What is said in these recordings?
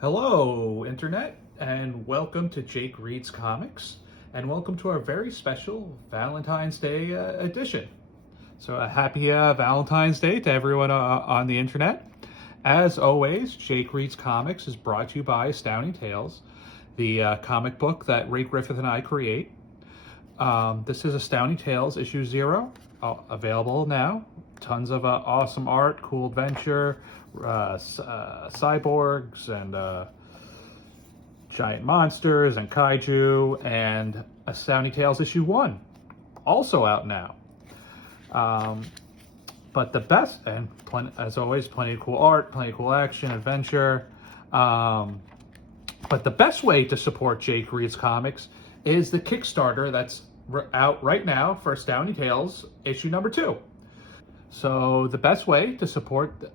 Hello, Internet, and welcome to Jake Reads Comics, and welcome to our very special Valentine's Day edition. So, a happy Valentine's Day to everyone on the Internet. As always, Jake Reads Comics is brought to you by Astounding Tales, the comic book that Ray Griffith and I create. This is Astounding Tales issue 0, available now. Tons of awesome art, cool adventure, cyborgs and giant monsters and kaiju, and Astounding Tales issue 1, also out now. But the best, and as always, plenty of cool art, plenty of cool action, adventure. But the best way to support Jake Reads Comics is the Kickstarter that's out right now for Astounding Tales issue number 2. So the best way to support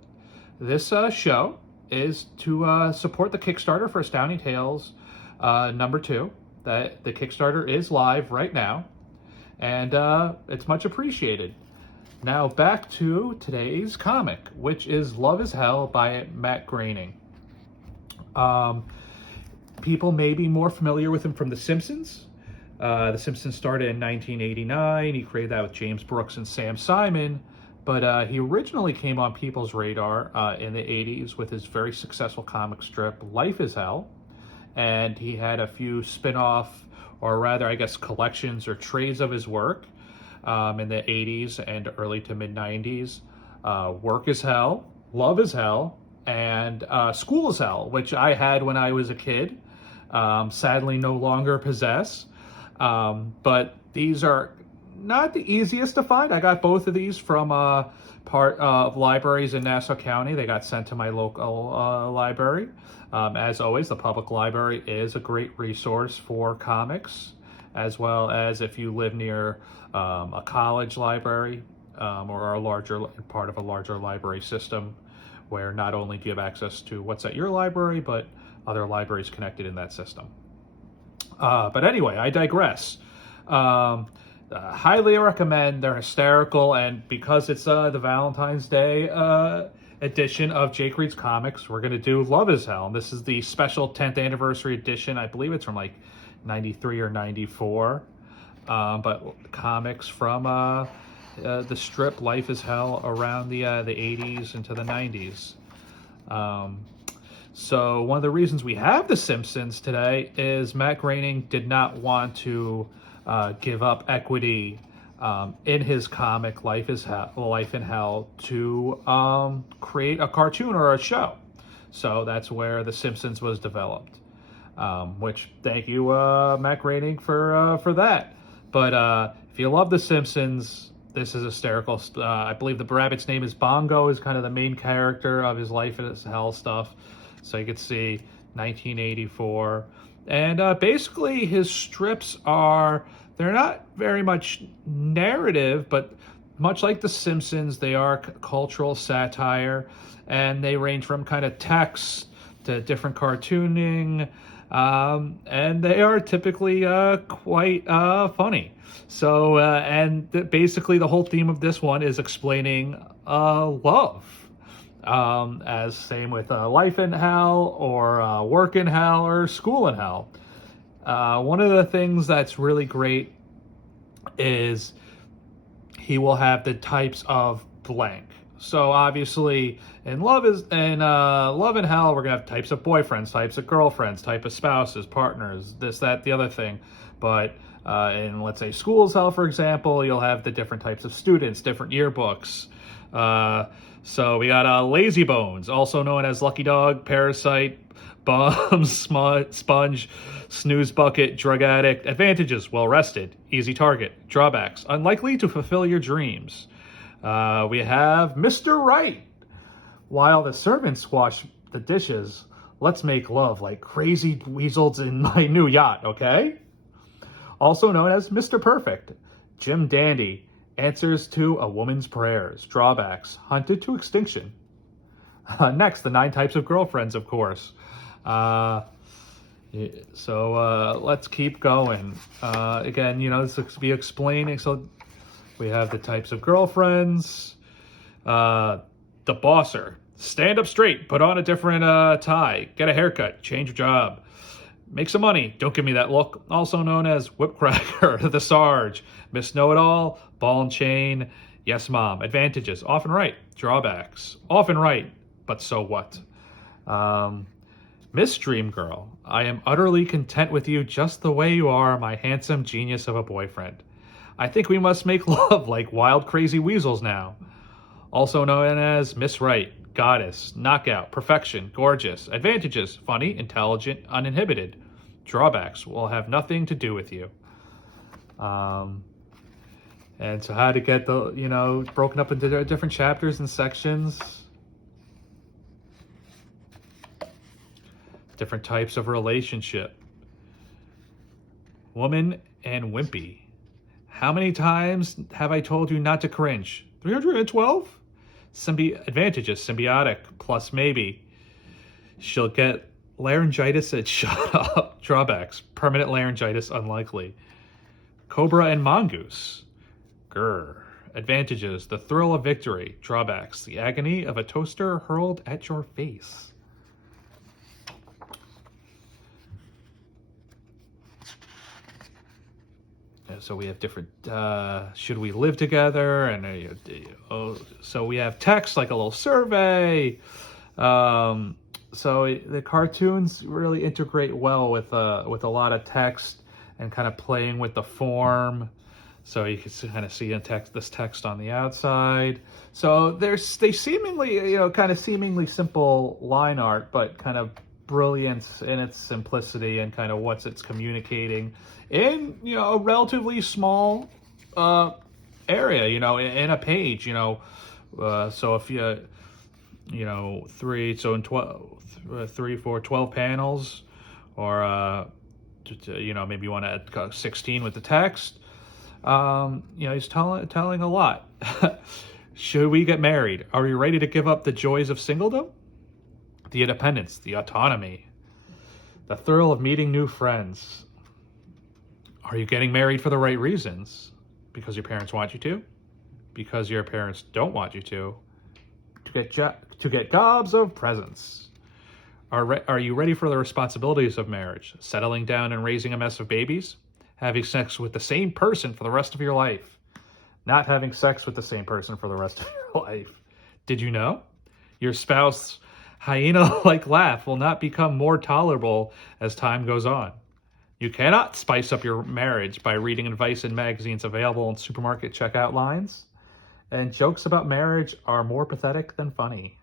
this show is to support the Kickstarter for Astounding Tales number 2. That the Kickstarter is live right now, and it's much appreciated. Now back to today's comic, which is Love is Hell by Matt Groening. People may be more familiar with him from The Simpsons. The Simpsons started in 1989. He created that with James Brooks and Sam Simon. But he originally came on people's radar in the 80s with his very successful comic strip, Life is Hell. And he had a few spin-off, or rather, I guess, collections or trades of his work in the 80s and early to mid-90s. Work is Hell, Love is Hell, and School is Hell, which I had when I was a kid. Sadly, no longer possess. But these are not the easiest to find. I got both of these from part of libraries in Nassau County. They got sent to my local library. As always, the public library is a great resource for comics, as well as if you live near a college library or a larger part of a larger library system, where not only do you have access to what's at your library, but other libraries connected in that system. But anyway, I digress. Highly recommend. They're hysterical, and because it's the Valentine's Day edition of Jake Reads Comics, we're going to do Love is Hell. And this is the special 10th anniversary edition. I believe it's from like 93 or 94. But comics from the strip Life is Hell around the 80s into the 90s. So one of the reasons we have The Simpsons today is Matt Groening did not want to give up equity in his comic Life in Hell to create a cartoon or a show. So that's where The Simpsons was developed. Which thank you, Matt Groening, for that. But if you love The Simpsons, this is hysterical. I believe the rabbit's name is Bongo, is kind of the main character of his Life in Hell stuff. So you can see 1984. And basically his strips they're not very much narrative, but much like The Simpsons, they are cultural satire, and they range from kind of text to different cartooning, and they are typically quite funny. So, basically the whole theme of this one is explaining love. As same with Life in Hell, or Work in Hell, or School in Hell. One of the things that's really great is he will have the types of blank. So obviously in Love in Hell, we're gonna have types of boyfriends, types of girlfriends, type of spouses, partners, this, that, the other thing. But in, let's say, School is Hell, for example, you'll have the different types of students, different yearbooks. So we got Lazy Bones, also known as Lucky Dog, Parasite, Bum, Sponge, Snooze Bucket, Drug Addict. Advantages: well rested, easy target. Drawbacks: unlikely to fulfill your dreams. We have Mr. Right. While the servants wash the dishes, let's make love like crazy weasels in my new yacht, okay? Also known as Mr. Perfect. Jim Dandy. Answers to a woman's prayers. Drawbacks: hunted to extinction. Next, the 9 types of girlfriends, of course. So let's keep going. Again, this will be explaining. So we have the types of girlfriends. The bosser. Stand up straight, put on a different tie, get a haircut, change your job. Make some money, don't give me that look. Also known as Whipcracker, the Sarge, Miss Know-It-All, Ball and Chain, Yes Mom. Advantages, often right. Drawbacks, often right, but so what? Um, Miss Dream Girl, I am utterly content with you just the way you are, my handsome genius of a boyfriend. I think we must make love like wild, crazy weasels now. Also known as Miss Right, Goddess, Knockout, Perfection, Gorgeous. Advantages, funny, intelligent, uninhibited. Drawbacks will have nothing to do with you. Um, and so how to get broken up into different chapters and sections. Different types of relationship. Woman and wimpy. How many times have I told you not to cringe? 312? Advantages, symbiotic, plus maybe. She'll get laryngitis and shut up. Drawbacks, permanent laryngitis unlikely. Cobra and mongoose. Grr. Advantages, the thrill of victory. Drawbacks, the agony of a toaster hurled at your face. So we have different, should we live together? And so we have text, like a little survey. So the cartoons really integrate well with a lot of text and kind of playing with the form. So you can kind of see this text on the outside. So they seemingly, kind of seemingly simple line art, but kind of brilliance in its simplicity and kind of what it's communicating in a relatively small area, in a page, so if you 12 panels, or maybe you want to add 16 with the text. He's telling a lot. Should we get married? Are we ready to give up the joys of singledom? The independence, the autonomy, the thrill of meeting new friends. Are you getting married for the right reasons? Because your parents want you to? Because your parents don't want you to? To get gobs of presents? Are you ready for the responsibilities of marriage? Settling down and raising a mess of babies? Having sex with the same person for the rest of your life? Not having sex with the same person for the rest of your life? Did you know? Your spouse hyena-like laugh will not become more tolerable as time goes on. You cannot spice up your marriage by reading advice in magazines available in supermarket checkout lines. And jokes about marriage are more pathetic than funny.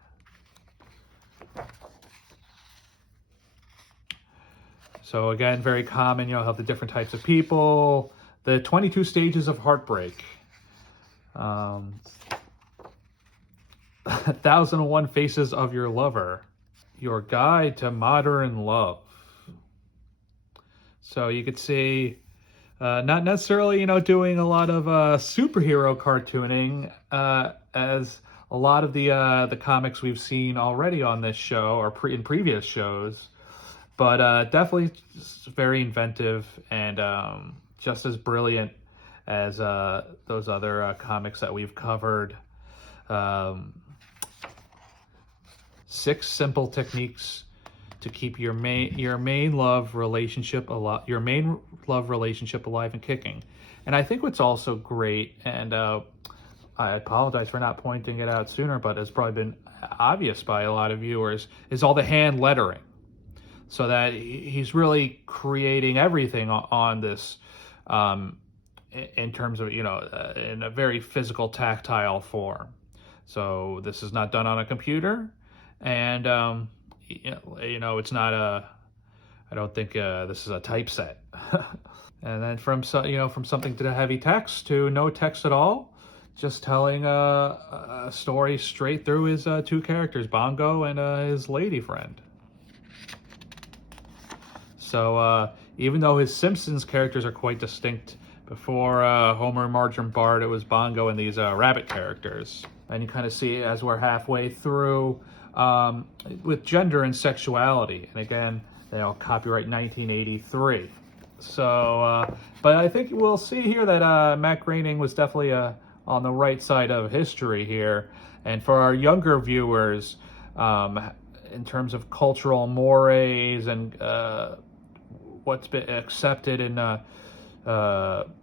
So again, very common, have the different types of people, the 22 stages of heartbreak. 1001 faces of your lover. Your guide to modern love. So you could see, not necessarily, doing a lot of superhero cartooning, as a lot of the comics we've seen already on this show or in previous shows, but definitely just very inventive and just as brilliant as those other comics that we've covered. 6 simple techniques to keep your main love relationship alive and kicking. And I think what's also great, and I apologize for not pointing it out sooner, but it's probably been obvious by a lot of viewers, is all the hand lettering. So that he's really creating everything on this, in terms of in a very physical, tactile form. So this is not done on a computer, and it's not I don't think this is a typeset. And then from something to heavy text to no text at all, just telling a story straight through his 2 characters, Bongo and his lady friend. So even though his Simpsons characters are quite distinct, before Homer, Marge, and Bart, it was Bongo and these rabbit characters. And you kind of see as we're halfway through, with gender and sexuality. And again, copyright 1983. So, but I think we'll see here that Matt Groening was definitely on the right side of history here. And for our younger viewers, in terms of cultural mores and what's been accepted in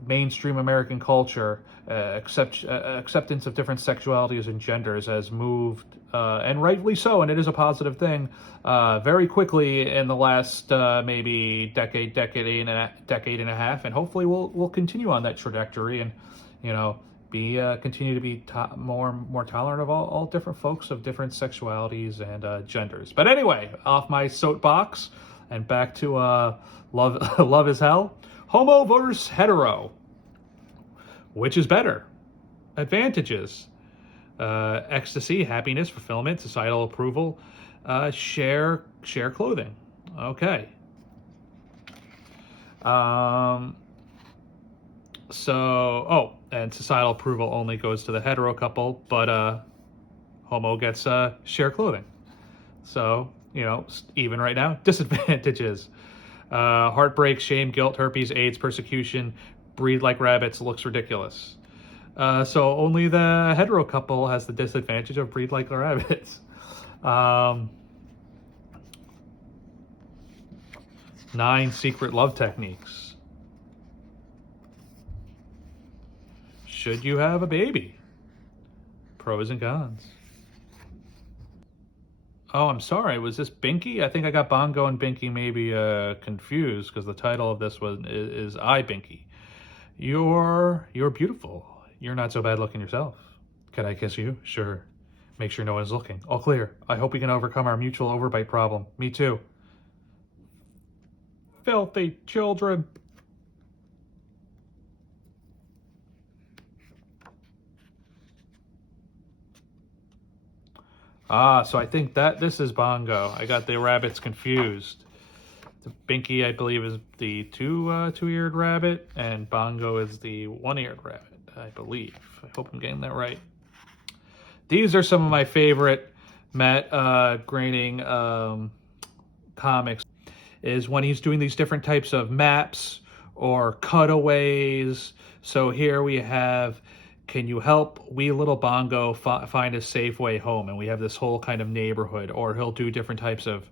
mainstream American culture, acceptance of different sexualities and genders has moved, and rightly so, and it is a positive thing, very quickly in the last maybe decade and a half, and hopefully we'll continue on that trajectory, and continue to be more tolerant of all different folks of different sexualities and genders. But anyway, off my soapbox and back to love love is hell. Homo versus hetero. Which is better? Advantages. Ecstasy, happiness, fulfillment, societal approval, share clothing. Okay. And societal approval only goes to the hetero couple, but homo gets share clothing. So, even right now. Disadvantages. Heartbreak, shame, guilt, herpes, AIDS, persecution, breed like rabbits, looks ridiculous. So only the hetero couple has the disadvantage of breed like rabbits. 9 secret love techniques. Should you have a baby? Pros and cons. Oh, I'm sorry. Was this Binky? I think I got Bongo and Binky maybe confused because the title of this is I Binky. You're beautiful. You're not so bad looking yourself. Can I kiss you? Sure. Make sure no one's looking. All clear. I hope we can overcome our mutual overbite problem. Me too. Filthy children. So I think that this is Bongo. I got the rabbits confused. The Binky, I believe, is the two-eared rabbit, and Bongo is the one-eared rabbit, I believe. I hope I'm getting that right. These are some of my favorite Matt Groening comics, is when he's doing these different types of maps or cutaways. So here we have, can you help wee little Bongo find a safe way home? And we have this whole kind of neighborhood, or he'll do different types of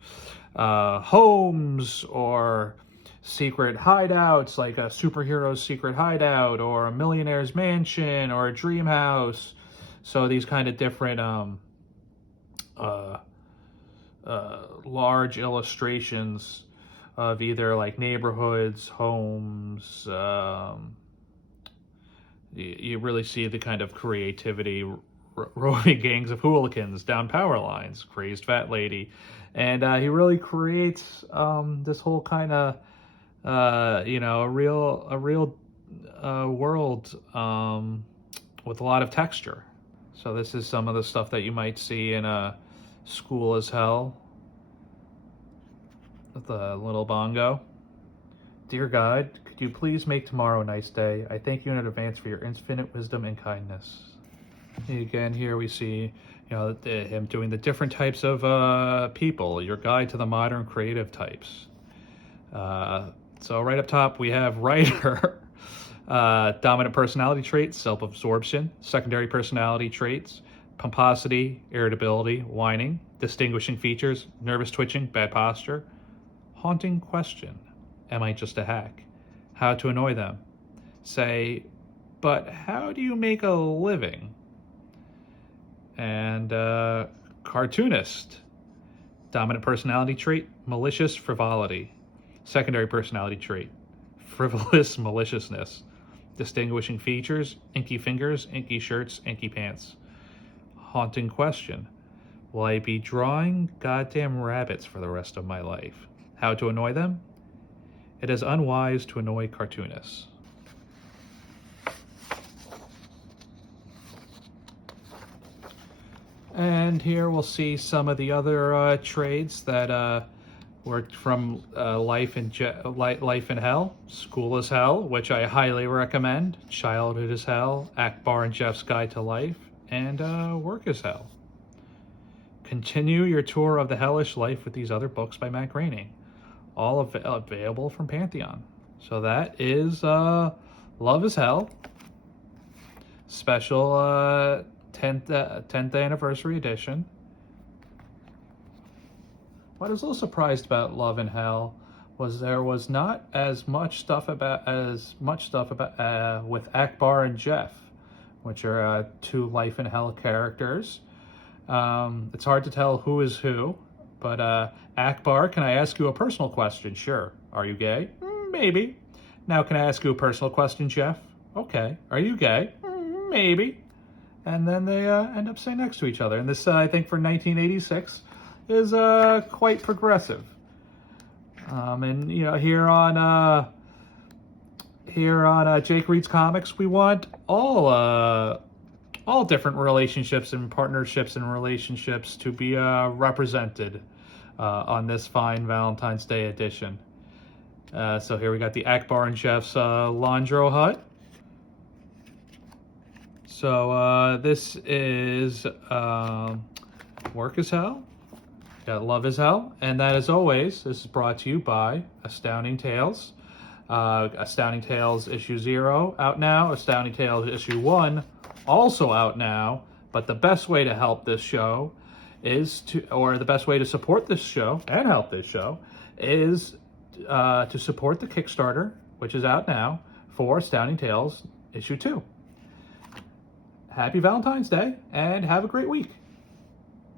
homes or secret hideouts, like a superhero's secret hideout or a millionaire's mansion or a dream house. So these kind of different large illustrations of either like neighborhoods, homes. You really see the kind of creativity, roving gangs of hooligans down power lines, crazed fat lady, and he really creates this whole kind of a real world with a lot of texture. So this is some of the stuff that you might see in a School as Hell with the little Bongo. Dear God, could you please make tomorrow a nice day? I thank you in advance for your infinite wisdom and kindness. Again, here we see, him doing the different types of people, your guide to the modern creative types. So right up top, we have writer, dominant personality traits, self-absorption, secondary personality traits, pomposity, irritability, whining, distinguishing features, nervous twitching, bad posture, haunting question. Am I just a hack? How to annoy them. Say, but how do you make a living? And cartoonist. Dominant personality trait, malicious frivolity. Secondary personality trait, frivolous maliciousness. Distinguishing features, inky fingers, inky shirts, inky pants. Haunting question. Will I be drawing goddamn rabbits for the rest of my life? How to annoy them? It is unwise to annoy cartoonists. And here we'll see some of the other trades that were from Life in Hell, School as Hell, which I highly recommend, Childhood as Hell, Akbar and Jeff's Guide to Life, and Work as Hell. Continue your tour of the hellish life with these other books by Matt Groening, all available from Pantheon. So that is Love is Hell, special 10th anniversary edition. what I was a little surprised about Love and Hell was there was not as much stuff about with Akbar and Jeff, which are two Life and Hell characters. It's hard to tell who is who, but Akbar, can I ask you a personal question? Sure. Are you gay? Maybe. Now, can I ask you a personal question, Jeff? Okay. Are you gay? Maybe. And then they end up sitting next to each other. And this, I think, for 1986, is quite progressive. And you know, here on Jake Reed's Comics, we want all different relationships and partnerships and relationships to be represented on this fine Valentine's Day edition. So here we got the Akbar and Jeff's Landro Hut. So this is Work as Hell, got Love as Hell, and that, as always, this is brought to you by Astounding Tales. Astounding Tales issue 0 out now. Astounding Tales issue 1 also out now. But the best way to help this show the best way to support this show and help this show is to support the Kickstarter, which is out now for Astounding Tales issue 2. Happy Valentine's Day and have a great week.